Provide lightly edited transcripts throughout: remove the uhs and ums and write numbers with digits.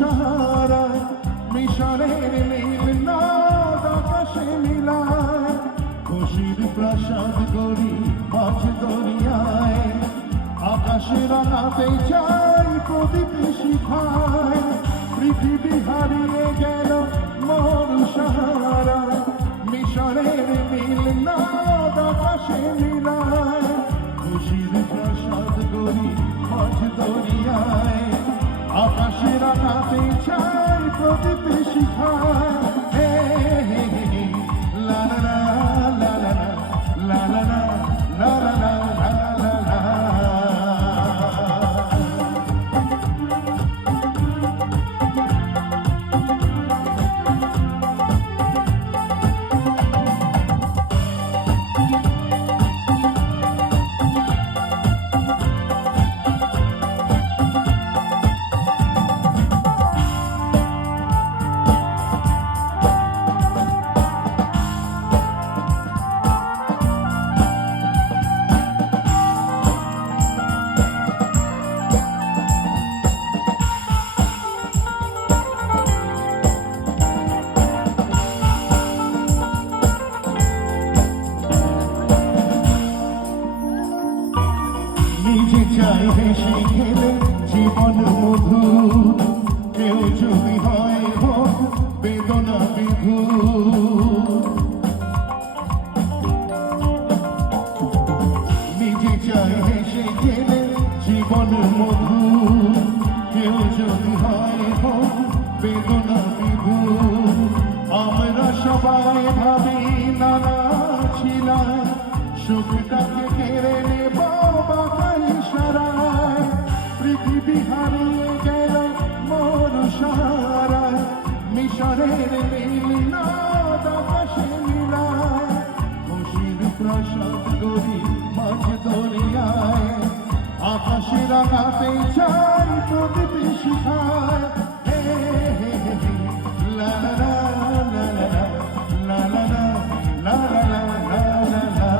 সাহারায় মিশরের নীল নদ আকাশে মিলায় খুশির প্রাসাদ গড়ি মাঝ দরিয়ায় আকাশে রাঙাতে চাই প্রদীপ শিখায় পৃথিবী হারিয়ে গেল মোর সাহারায় মিশরের নীল নদ আকাশে মিলায় খুশির প্রাসাদ গড়ি মাঝ দরিয়ায় আকাশে রাঙাতে চাই প্রদীপ শিখায় হে হে হে লা লা লা লা লা লা লা লা লা লা লা লা নিজে চাই হেসে খেলে জীবন মধু কেউ যদি হয় হোক বেদনা বিধু নিজে চাই হেসে খেলে জীবন মধু কেউ যদি হয় হোক বেদনা বিধু আমরা সবাই ভাবি নানা ছিলাম সুখটাকে কেড়ে নেব ইশারায় পৃথিবী হারিয়ে গেল মোর সাহারায় মিশরের নীল নদ আকাশে মিলায় খুশির প্রাসাদ গড়ি মাঝ দরিয়ায় আকাশে রাঙাতে চাই প্রদীপ শিখায় হে হে হে লা লা লা লা লা লা লা লা লা লা লা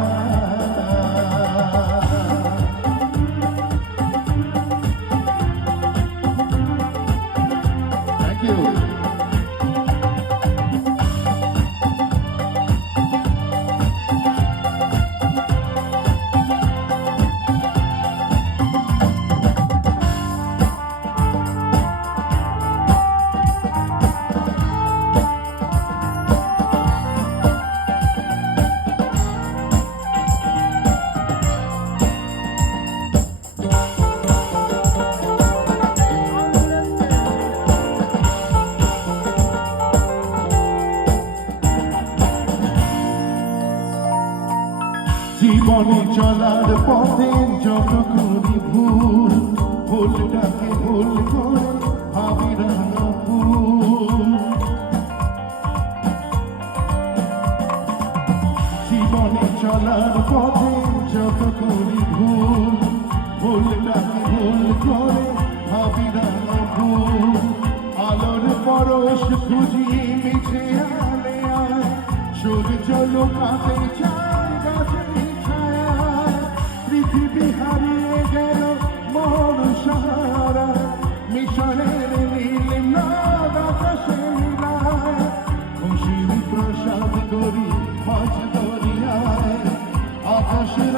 জীবনে চলার পথে যত করি ভুল ভুলটাকে ভুল করে ভাবি রাঙা ফুল জীবনে চলার পথে যত করি ভুল ভুলটাকে ভুল করে ভাবি রাঙা ফুল আলোর পরশ খুঁজি মিছে আলে আয় সূর্য লুকাতে চায় গাছে পৃথিবী হারিয়ে গেল মোর সাহারায় মিশরের নীল নদ আকাশে মিলায় খুশির প্রসাদ গড়ি মাঝ দরিয়ায় আকাশের